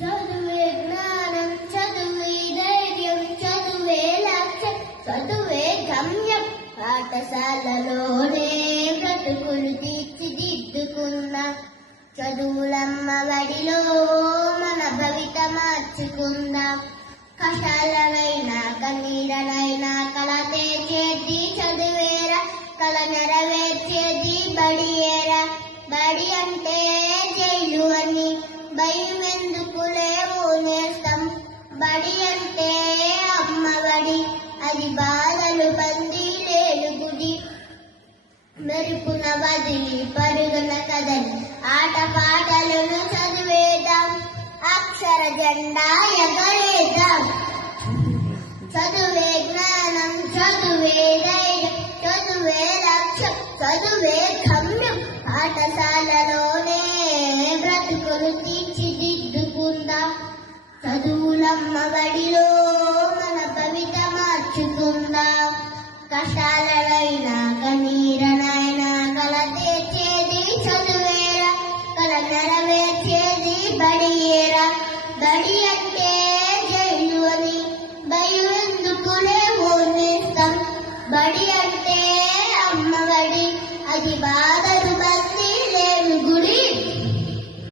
చదువే జ్ఞానం, చదువే ధైర్యం, చదువే లక్ష్యం, చదువే గమ్యం. పాఠశాలలోనే బ్రతుకులు తీర్చిదిద్దుకుందాం. చదువులమ్మ వడిలో మన భవిత మార్చుకుందాం. కష్టాలనైనా కన్నీరనైనా కల తెచ్చేది చదువేరా, కల నెరవేర్చేది బడియేరా. బడి అంటే జైలు అని భయం ఎందుకులేమో నేస్తం. బడి అంటే అమ్మఒడి, అది బాధలు బందీ లేడు గుడి. మెరుపున వదిలి పరుగున కదలి ఆట పాటలను చదివేద్దాం. అక్షర జెండా ఎగరేద్దాం. చదువే జ్ఞానం, చదువే ధైర్యం, చదువే లక్ష్యం, చదువే గమ్యం. పాఠశాలలోనే బ్రతుకులు తీర్చిదిద్దుకుందాం. చదువులమ్మ బడిలో మన భవిత మార్చుకుందాం. కష్టాలనైనా కన్నీరనైనా కల తెచ్చేది చదువేరా, కల నెరవేర్చేది బడియేరా. బడి అంటే